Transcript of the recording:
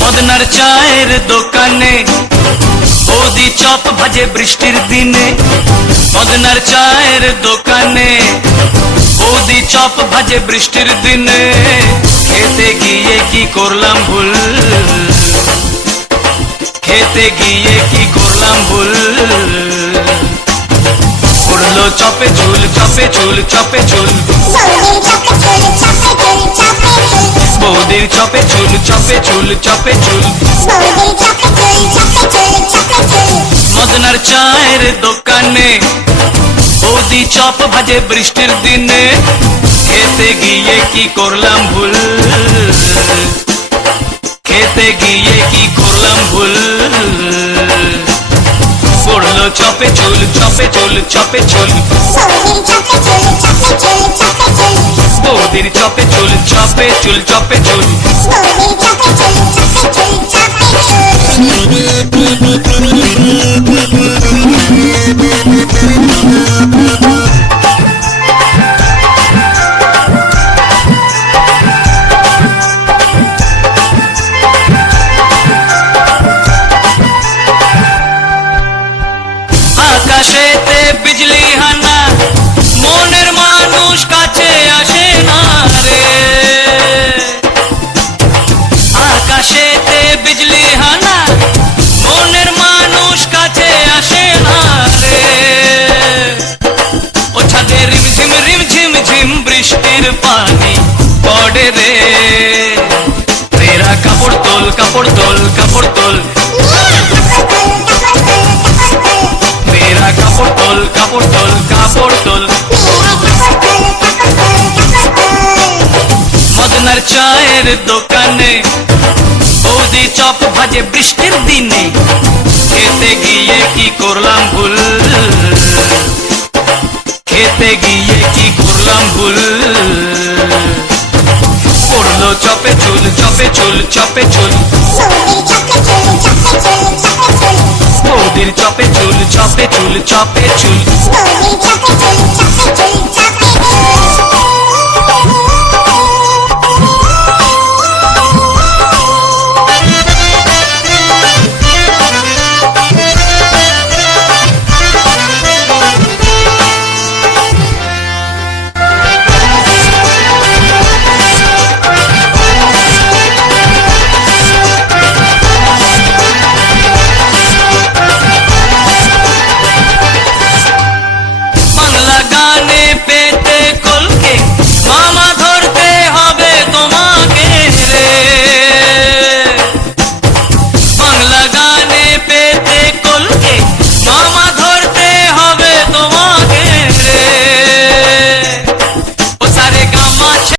মদনার চায়ের দোকানে বৌদি চপ ভাজে বৃষ্টির দিনে। মদনার চায়ের দোকানে বৌদি চপ ভাজে বৃষ্টির দিনে। খেতে গিয়ে কি করলাম ভুল, খেতে গিয়ে কি করলাম ভুল। উড়লো চপে চুল, চপে চুল, চপে চুল, বৌদির চপে চুল, চপে চুল, চপে চুল। মদনার চায়ের দোকানে বৌদি চপ ভাজে বৃষ্টির দিনে। খেতে গিয়ে কি করলাম ভুল, খেতে গিয়ে কি করলাম ভুল। পড়লো চপে চুল, চপে চুল, চপে চুল, বৌদির চপে চুল, চপে চুল, চপে চুল। আকাশেতে বিজলি হানা, মনের মানুষ কাছে আসে না রে। আকাশেতে বিজলি হানা, মনের মানুষ কাছে আসে না রে। ও ছাদে রিমঝিম রিমঝিম ঝিম বৃষ্টির পানি পড়ে রে। তেরা কাপড় তোল, কাপড় তোল, কাপড় তোল, মেরা কাপড় তোল, কাপড় তোল, কাপড় তোল। মদনার চায়ের দোকানে বৌদি চপ ভাজে বৃষ্টির দিনে। খেতে গিয়ে কি করলাম ভুল, খেতে গিয়ে কি করলাম ভুল। পড়লো চপে চুল, চপে চুল, চপে চুল, বৌদির চপে চুল, চপে চুল, চপে চুল।